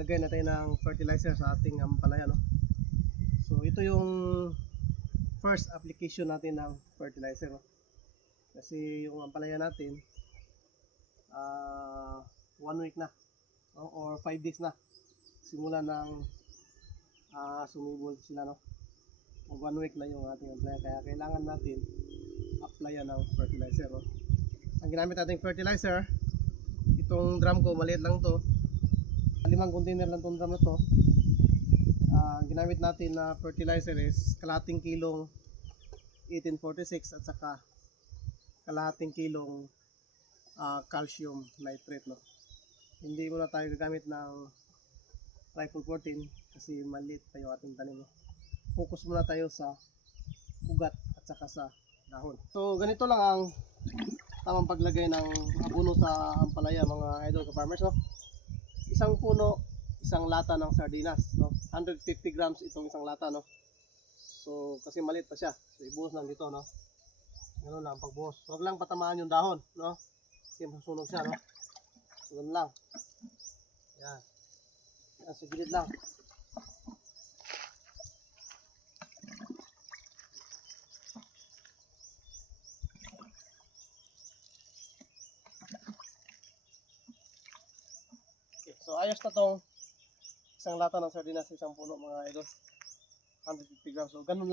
maglagay na tayo ng fertilizer sa ating ampalaya, no? So ito yung first application natin ng fertilizer, no? Kasi yung ampalaya natin 1 week na, no? Or 5 days na simula ng sumibol sila, no? 1 week na yung ating ampalaya, kaya kailangan natin applyan ng fertilizer, no? Ang ginamit nating fertilizer, itong drum ko maliit lang to, 5 container lang tong drum na to. Ang ginamit natin na fertilizer is kalahating kilong 1846 at saka kalahating kilong calcium nitrate, no? Hindi muna tayo gagamit ng Rifle 14 kasi maliit pa yung ating tanim, no? Focus muna tayo sa ugat at saka sa dahon. So ganito lang ang tamang paglagay ng abono sa ampalaya, mga idol ka-farmers, no? Isang puno, isang lata ng sardinas, no? 150 grams itong isang lata, no? So kasi maliit pa siya, so ibuhos lang dito, no? Ganun lang pagbuhos. Huwag lang patamaan yung dahon, no? Kasi masusunog siya, no? So ganun lang. Yan. Yan, sa gilid lang. Okay, so ayos na tong isang lata ng sardinas, isang puno, mga idol. 150 grams. So ganun lang.